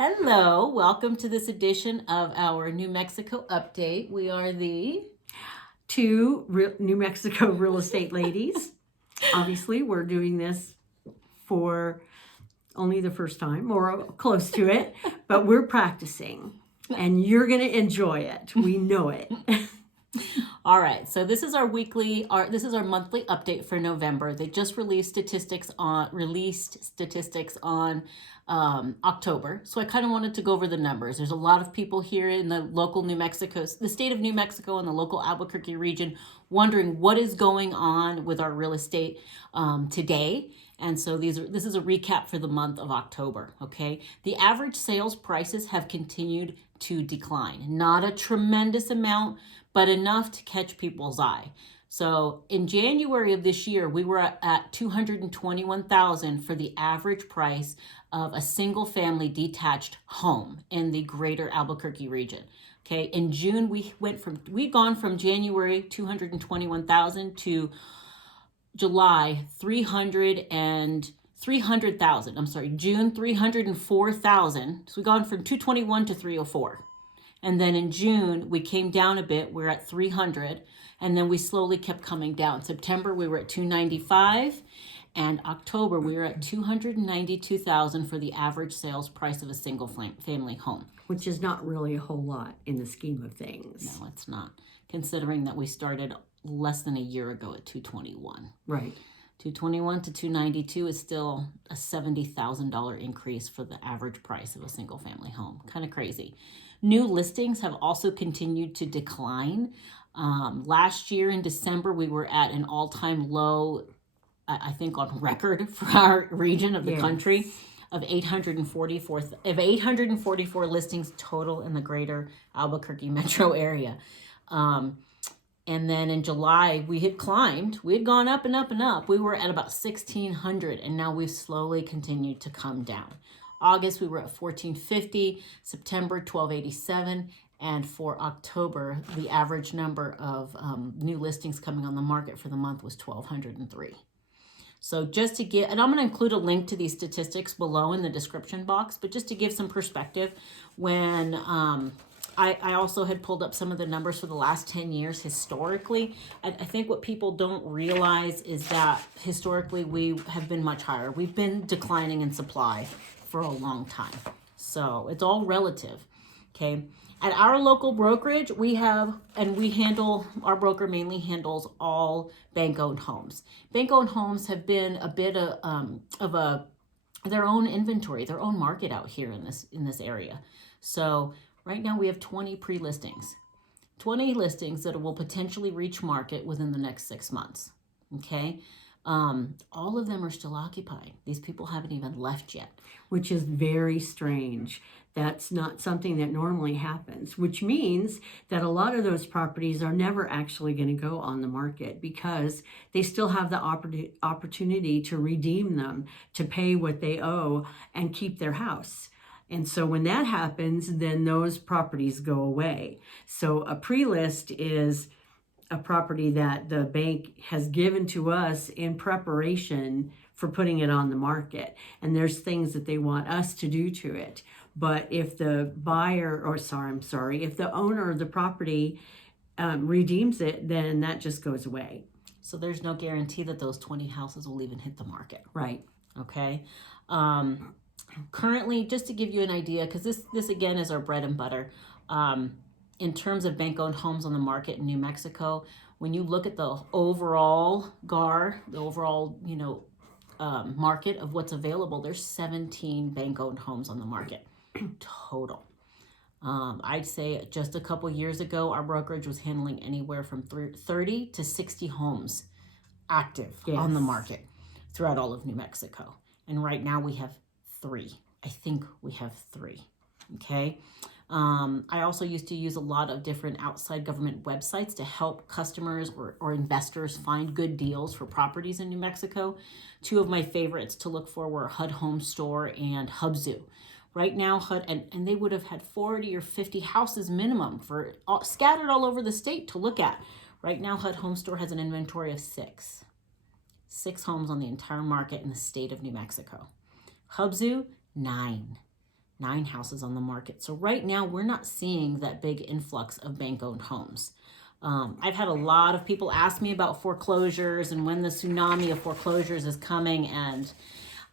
Hello, welcome to this edition of our New Mexico update. We are the two New Mexico real estate ladies. Obviously, we're doing this for only the first time or close to it, but we're practicing and you're going to enjoy it. We know it. All right, so this is our monthly update for November. They just released statistics on October, so I kind of wanted to go over the numbers. There's a lot of people here in the local the state of New Mexico and the local Albuquerque region wondering what is going on with our real estate today. And so this is a recap for the month of October, okay? The average sales prices have continued to decline. Not a tremendous amount, but enough to catch people's eye. So in January of this year, we were at $221,000 for the average price of a single family detached home in the greater Albuquerque region. Okay, in June we'd gone from January 221,000 to July 300,000. I'm sorry, June 304,000. So we've gone from 221 to 304. And then in June, we came down a bit. We're at 300. And then we slowly kept coming down. September, we were at 295. And October, we were at 292,000 for the average sales price of a single family home. Which is not really a whole lot in the scheme of things. No, it's not. Considering that we started less than a year ago at 221. Right. 221 to 292 is still a $70,000 increase for the average price of a single family home. Kind of crazy. New listings have also continued to decline. Last year in December, we were at an all-time low, I think on record for our region of the country, of 844 listings total in the greater Albuquerque metro area. And then in July, we had climbed. We had gone up and up and up. We were at about 1,600, and now we've slowly continued to come down. August, we were at 1,450, September, 1,287, and for October, the average number of new listings coming on the market for the month was 1,203. So just to get, and I'm going to include a link to these statistics below in the description box, but just to give some perspective, when I also had pulled up some of the numbers for the last 10 years historically. I think what people don't realize is that historically we have been much higher. We've been declining in supply for a long time. So it's all relative, okay? At our local brokerage, our broker mainly handles all bank-owned homes. Bank-owned homes have been a bit of their own inventory, their own market out here in this area. So right now we have 20 pre-listings, 20 listings that will potentially reach market within the next 6 months, okay? All of them are still occupied. These people haven't even left yet. Which is very strange. That's not something that normally happens, which means that a lot of those properties are never actually going to go on the market because they still have the opportunity to redeem them, to pay what they owe and keep their house. And so when that happens, then those properties go away. So a pre-list is a property that the bank has given to us in preparation for putting it on the market. And there's things that they want us to do to it. But if the if the owner of the property redeems it, then that just goes away. So there's no guarantee that those 20 houses will even hit the market. Right. Okay. Currently, just to give you an idea, because this again is our bread and butter, in terms of bank-owned homes on the market in New Mexico, when you look at the overall GAR, the overall, market of what's available, there's 17 bank-owned homes on the market total. I'd say just a couple years ago, our brokerage was handling anywhere from 30 to 60 homes active on the market throughout all of New Mexico. And right now we have 3. I think we have 3. Okay. I also used to use a lot of different outside government websites to help customers or investors find good deals for properties in New Mexico. 2 of my favorites to look for were HUD Home Store and Hubzu. Right now, HUD, and they would have had 40 or 50 houses minimum scattered all over the state to look at. Right now, HUD Home Store has an inventory of 6 homes on the entire market in the state of New Mexico. Hubzu, 9. 9 houses on the market. So right now we're not seeing that big influx of bank-owned homes. I've had a lot of people ask me about foreclosures and when the tsunami of foreclosures is coming, and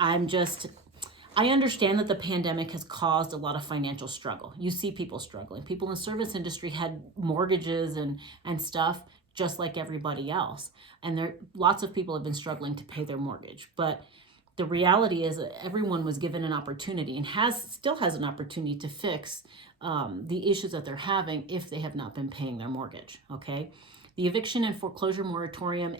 I understand that the pandemic has caused a lot of financial struggle. You see people struggling. People in the service industry had mortgages and stuff just like everybody else. And lots of people have been struggling to pay their mortgage. But the reality is that everyone was given an opportunity and still has an opportunity to fix the issues that they're having if they have not been paying their mortgage, okay? The eviction and foreclosure moratorium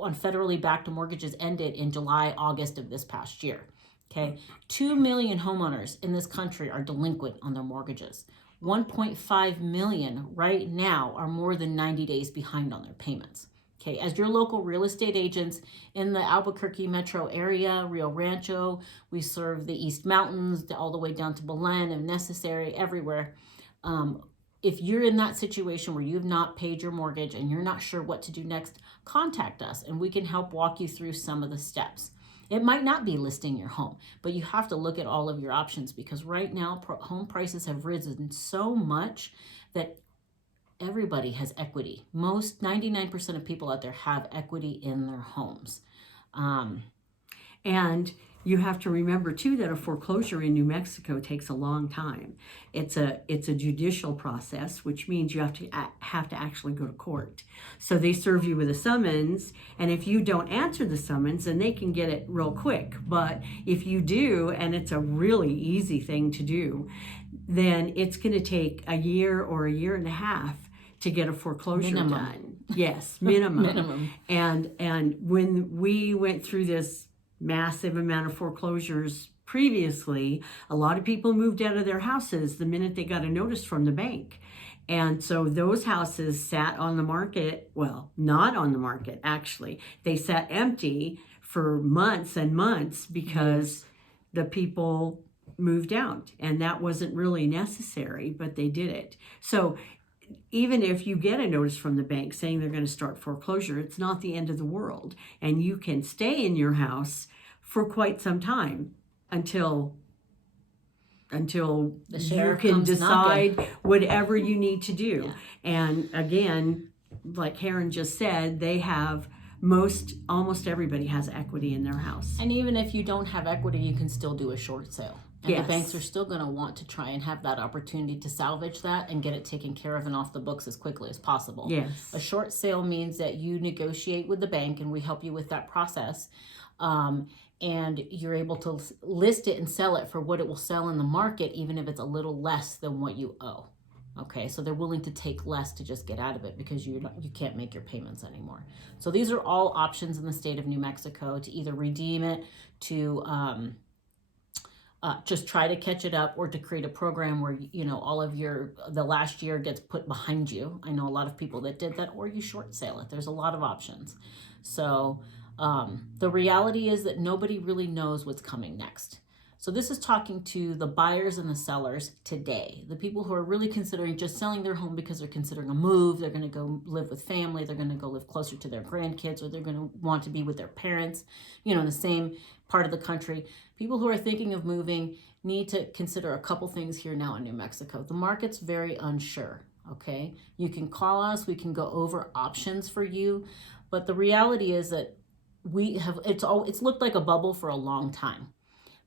on federally backed mortgages ended in July, August of this past year. Okay, 2 million homeowners in this country are delinquent on their mortgages. 1.5 million right now are more than 90 days behind on their payments. Okay, as your local real estate agents in the Albuquerque metro area, Rio Rancho, we serve the East Mountains all the way down to Belen, if necessary, everywhere. If you're in that situation where you've not paid your mortgage and you're not sure what to do next, contact us and we can help walk you through some of the steps. It might not be listing your home, but you have to look at all of your options because right now home prices have risen so much that everybody has equity. 99% of people out there have equity in their homes. And you have to remember too that a foreclosure in New Mexico takes a long time. It's a judicial process, which means you have to actually go to court. So they serve you with a summons, and if you don't answer the summons, then they can get it real quick. But if you do, and it's a really easy thing to do, then it's going to take a year or a year and a half to get a foreclosure done. Yes, minimum. Minimum. And when we went through this massive amount of foreclosures previously, a lot of people moved out of their houses the minute they got a notice from the bank. And so those houses sat on the market, well, not on the market, actually. They sat empty for months and months because the people moved out. And that wasn't really necessary, but they did it. So even if you get a notice from the bank saying they're going to start foreclosure, it's not the end of the world. And you can stay in your house for quite some time until you can decide whatever you need to do. Yeah. And again, like Karen just said, they have almost everybody has equity in their house. And even if you don't have equity, you can still do a short sale. And yes. The banks are still going to want to try and have that opportunity to salvage that and get it taken care of and off the books as quickly as possible. Yes. A short sale means that you negotiate with the bank and we help you with that process. And you're able to list it and sell it for what it will sell in the market, even if it's a little less than what you owe. Okay, so they're willing to take less to just get out of it because you can't make your payments anymore. So these are all options in the state of New Mexico to either redeem it, to just try to catch it up, or to create a program where all of the last year gets put behind you. I know a lot of people that did that, or you short sale it. There's a lot of options. So the reality is that nobody really knows what's coming next. So this is talking to the buyers and the sellers today, the people who are really considering just selling their home because they're considering a move, they're going to go live with family, they're going to go live closer to their grandkids, or they're going to want to be with their parents, in the same part of the country. People who are thinking of moving need to consider a couple things here now in New Mexico. The market's very unsure, okay? You can call us, we can go over options for you, but the reality is that it's looked like a bubble for a long time.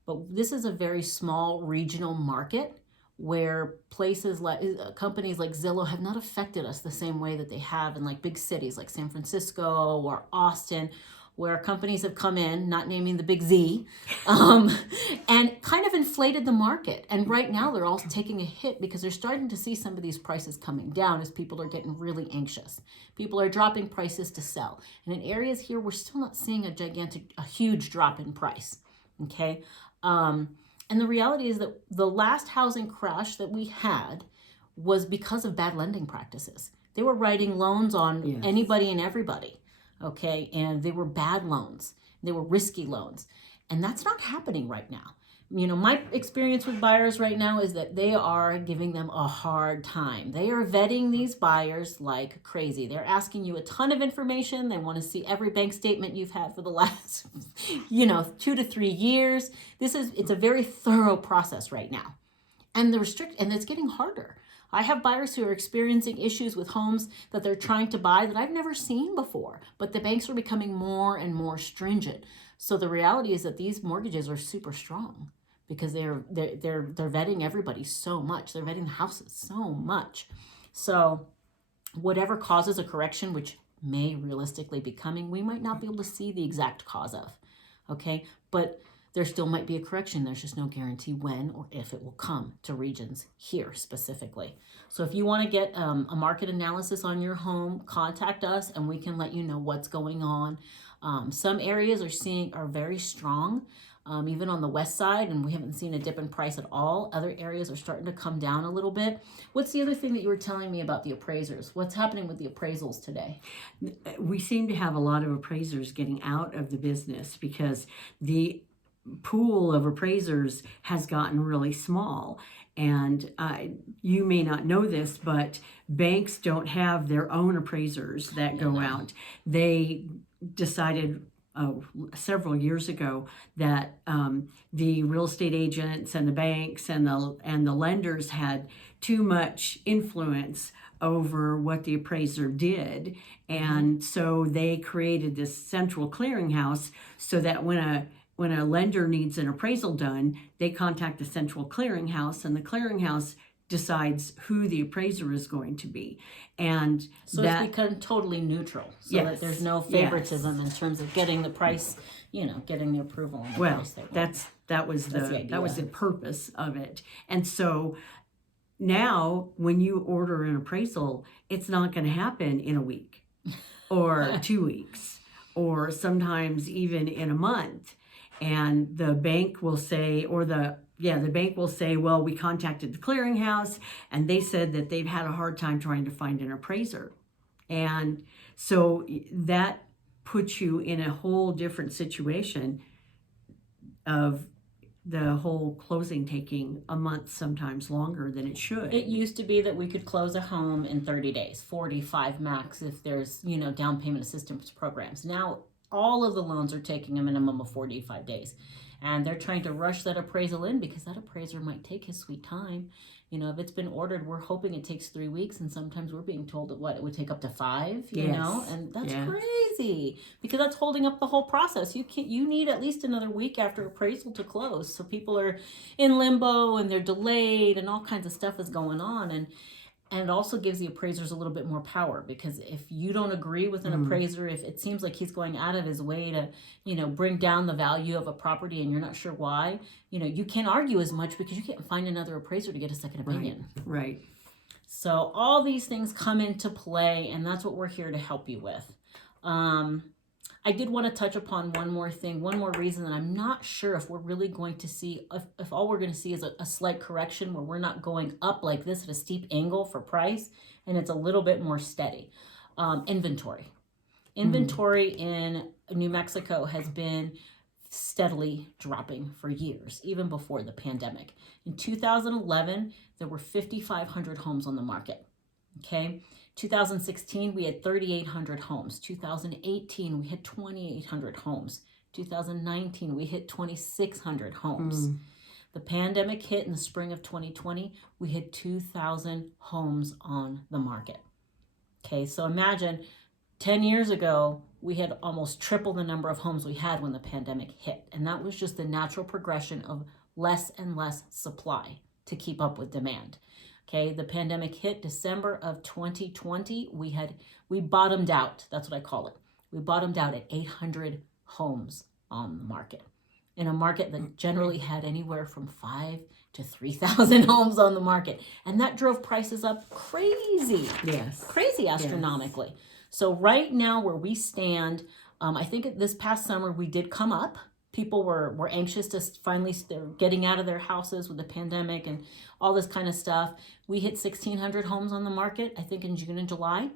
But this is a very small regional market where places like companies like Zillow have not affected us the same way that they have in like big cities like San Francisco or Austin, where companies have come in, not naming the big Z, and kind of inflated the market. And right now they're all taking a hit because they're starting to see some of these prices coming down as people are getting really anxious. People are dropping prices to sell. And in areas here, we're still not seeing a huge drop in price, okay? And the reality is that the last housing crash that we had was because of bad lending practices. They were writing loans on anybody and everybody, okay? And they were bad loans. They were risky loans. And that's not happening right now. My experience with buyers right now is that they are giving them a hard time. They are vetting these buyers like crazy. They're asking you a ton of information. They want to see every bank statement you've had for the last, 2 to 3 years. It's a very thorough process right now. And and it's getting harder. I have buyers who are experiencing issues with homes that they're trying to buy that I've never seen before, but the banks are becoming more and more stringent. So the reality is that these mortgages are super strong because they're vetting everybody so much. They're vetting the houses so much. So whatever causes a correction, which may realistically be coming, we might not be able to see the exact cause of. Okay, but there still might be a correction. There's just no guarantee when or if it will come to regions here specifically. So if you want to get a market analysis on your home, contact us and we can let you know what's going on. Some areas are very strong, even on the west side, and we haven't seen a dip in price at all. Other areas are starting to come down a little bit. What's the other thing that you were telling me about the appraisers? What's happening with the appraisals today? We seem to have a lot of appraisers getting out of the business because the pool of appraisers has gotten really small. And you may not know this, but banks don't have their own appraisers that go out. They decided several years ago that the real estate agents and the banks and the lenders had too much influence over what the appraiser did, and so they created this central clearinghouse so that when a lender needs an appraisal done, they contact the central clearinghouse, and the clearinghouse decides who the appraiser is going to be. And so it's become totally neutral, so that there's no favoritism in terms of getting the price, getting the approval on the price. That was the purpose of it. And so now when you order an appraisal, it's not going to happen in a week or 2 weeks or sometimes even in a month. And the bank will say, well, we contacted the clearinghouse and they said that they've had a hard time trying to find an appraiser. And so that puts you in a whole different situation of the whole closing taking a month, sometimes longer than it should. It used to be that we could close a home in 30 days, 45 max if there's, down payment assistance programs. Now, all of the loans are taking a minimum of 45 days. And they're trying to rush that appraisal in because that appraiser might take his sweet time. If it's been ordered, we're hoping it takes 3 weeks, and sometimes we're being told that it would take up to 5, and that's crazy because that's holding up the whole process. You need at least another week after appraisal to close. So people are in limbo and they're delayed and all kinds of stuff is going on. And it also gives the appraisers a little bit more power because if you don't agree with an appraiser, if it seems like he's going out of his way to, bring down the value of a property and you're not sure why, you can't argue as much because you can't find another appraiser to get a second opinion. Right. So all these things come into play, and that's what we're here to help you with. I did want to touch upon one more thing, one more reason that I'm not sure if we're really going to see, if all we're going to see is a slight correction where we're not going up like this at a steep angle for price, and it's a little bit more steady. Inventory. Inventory in New Mexico has been steadily dropping for years, even before the pandemic. In 2011, there were 5,500 homes on the market. Okay. 2016, we had 3,800 homes. 2018, we hit 2,800 homes. 2019, we hit 2,600 homes. The pandemic hit in the spring of 2020, we had 2,000 homes on the market. Okay, so imagine 10 years ago, we had almost triple the number of homes we had when the pandemic hit. And that was just the natural progression of less and less supply to keep up with demand. Okay, the pandemic hit December of 2020. We bottomed out. That's what I call it. We bottomed out at 800 homes on the market, in a market that generally had anywhere from 5 to 3,000 homes on the market, and that drove prices up crazy. Yes, crazy astronomically. Yes. So right now, where we stand, I think this past summer we did come up. People were anxious to finally, they're getting out of their houses with the pandemic and all this kind of stuff. We hit 1,600 homes on the market, I think in June and July,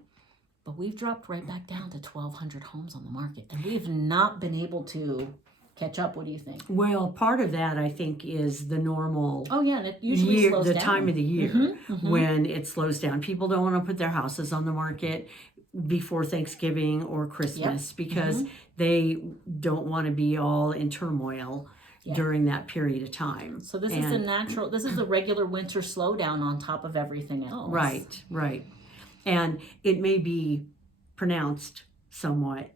but we've dropped right back down to 1,200 homes on the market. And we've not been able to catch up? What do you think? Well, part of that I think is the normal Oh yeah, and it usually slows the down. time of the year Mm-hmm. when it slows down. People don't want to put their houses on the market before Thanksgiving or Christmas because they don't want to be all in turmoil during that period of time. So this is the regular winter slowdown on top of everything else. Right. And it may be pronounced somewhat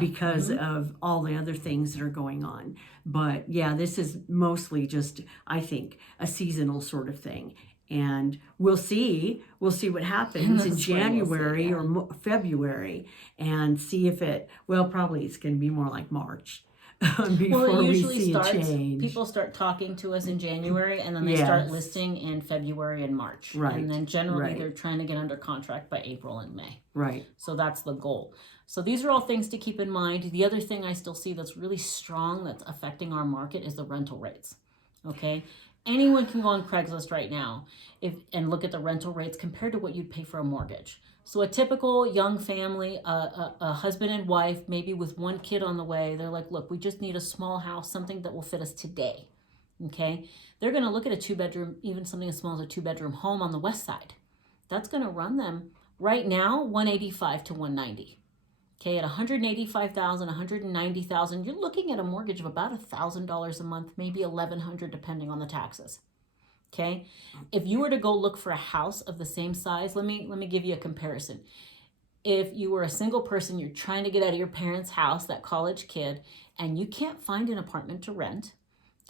because of all the other things that are going on. But yeah, this is mostly just, I think, a seasonal sort of thing. And we'll see what happens in January or February and see if probably it's going to be more like March. Before we see a change. People start talking to us in January, and then they start listing in February and March. Right. And then generally they're trying to get under contract by April and May. Right. So that's the goal. So these are all things to keep in mind. The other thing I still see that's really strong that's affecting our market is the rental rates. Okay. Anyone can go on Craigslist right now and look at the rental rates compared to what you'd pay for a mortgage. So a typical young family, a husband and wife, maybe with one kid on the way, they're like, look, we just need a small house, something that will fit us today. Okay. They're going to look at a 2-bedroom, even something as small as a 2-bedroom home on the west side. That's going to run them right now $185,000 to $190,000. Okay, at $185,000, $190,000, you're looking at a mortgage of about $1,000 a month, maybe $1,100 depending on the taxes. Okay, if you were to go look for a house of the same size, let me give you a comparison. If you were a single person, you're trying to get out of your parents' house, that college kid, and you can't find an apartment to rent,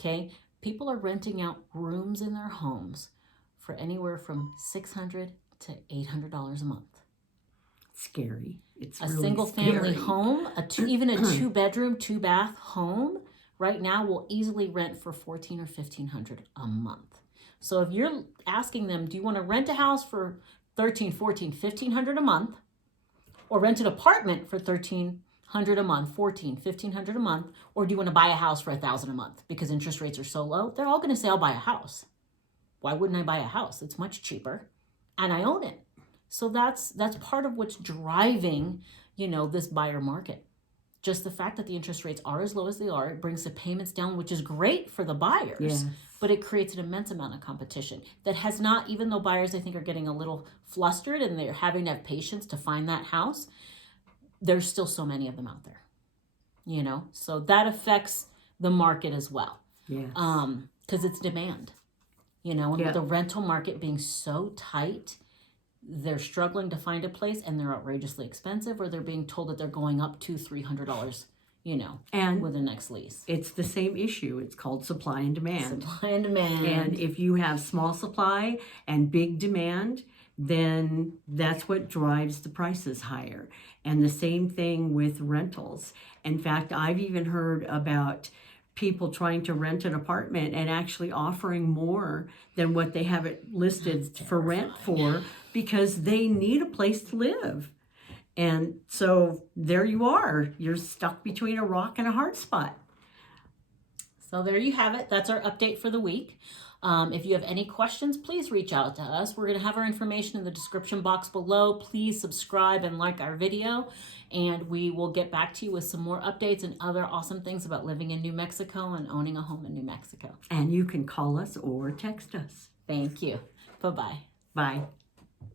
okay, people are renting out rooms in their homes for anywhere from $600 to $800 a month. Scary. It's a really single scary. family home, even a 2-bedroom, 2-bath home right now will easily rent for $1,400 or $1,500 a month. So if you're asking them, do you want to rent a house for $1,300, $1,400, $1,500 a month, or rent an apartment for $1,300 a month, $1,400, $1,500 a month, or do you want to buy a house for $1,000 a month because interest rates are so low? They're all going to say, I'll buy a house. Why wouldn't I buy a house? It's much cheaper, and I own it. So that's part of what's driving, this buyer market. Just the fact that the interest rates are as low as they are, it brings the payments down, which is great for the buyers, but it creates an immense amount of competition that has not, even though buyers, I think, are getting a little flustered and they're having to have patience to find that house, there's still so many of them out there, so that affects the market as well. Yes. Because it's demand, and with the rental market being so tight, they're struggling to find a place and they're outrageously expensive, or they're being told that they're going up to $300, and with the next lease. It's the same issue. It's called supply and demand. Supply and demand. And if you have small supply and big demand, then that's what drives the prices higher. And the same thing with rentals. In fact, I've even heard about people trying to rent an apartment and actually offering more than what they have it listed for rent for, because they need a place to live. And so there you are. You're stuck between a rock and a hard spot. So there you have it. That's our update for the week. If you have any questions, please reach out to us. We're going to have our information in the description box below. Please subscribe and like our video, and we will get back to you with some more updates and other awesome things about living in New Mexico and owning a home in New Mexico. And you can call us or text us. Thank you. Bye-bye. Bye.